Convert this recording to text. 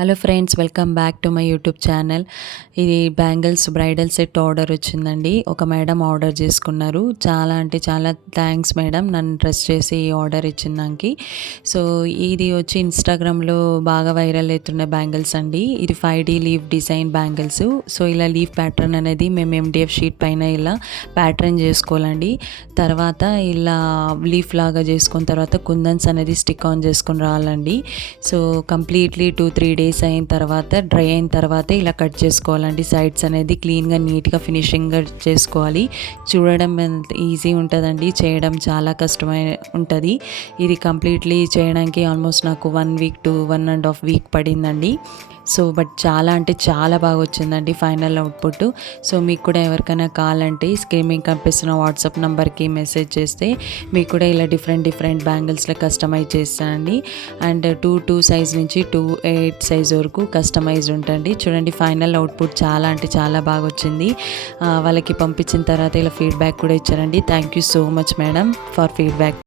Hello friends, welcome back to my YouTube channel. ఇది bangles bridal set order వచ్చిందండి. ఒక madam order చేసుకున్నారు. చాలా అంటే చాలా థ్యాంక్స్ మేడం, నన్ను ట్రస్ట్ చేసి ఈ ఆర్డర్ ఇచ్చిన దానికి. సో ఇది వచ్చి ఇన్స్టాగ్రామ్లో బాగా వైరల్ అవుతున్న బ్యాంగిల్స్ అండి. ఇది 5D leaf design bangles. So ఇలా లీఫ్ ప్యాటర్న్ అనేది మేము MDF షీట్ పైన ఇలా ప్యాటర్న్ చేసుకోవాలండి. తర్వాత ఇలా లీఫ్ లాగా చేసుకున్న తర్వాత కుందన్స్ అనేది స్టిక్ ఆన్ చేసుకొని రావాలండి. సో కంప్లీట్లీ 2-3 డేస్ అయిన తర్వాత డ్రై అయిన తర్వాత ఇలా కట్ చేసుకోవాలండి. సైడ్స్ అనేది క్లీన్గా నీట్గా ఫినిషింగ్గా చేసుకోవాలి. చూడడం ఈజీ ఉంటుందండి, చేయడం చాలా కష్టమై ఉంటుంది. ఇది కంప్లీట్లీ చేయడానికి ఆల్మోస్ట్ నాకు 1 వీక్ టు 1.5 వీక్ పడిందండి. సో బట్ చాలా అంటే చాలా బాగా వచ్చిందండి ఫైనల్ అవుట్పుట్. సో మీకు కూడా ఎవరికైనా కావాలంటే స్క్రీన్ మీద కనిపిస్తున్న వాట్సాప్ నెంబర్కి మెసేజ్ చేస్తే మీకు కూడా ఇలా డిఫరెంట్ బ్యాంగిల్స్లో కస్టమైజ్ చేస్తానండి. అండ్ 2 సైజ్ నుంచి 2-8 సైజ్ వరకు కస్టమైజ్ ఉంటుంది. చూడండి ఫైనల్ అవుట్పుట్ చాలా అంటే చాలా బాగా వచ్చింది. వాళ్ళకి పంపించిన తర్వాత ఇలా ఫీడ్బ్యాక్ కూడా ఇచ్చారండి. Thank you so much madam for feedback.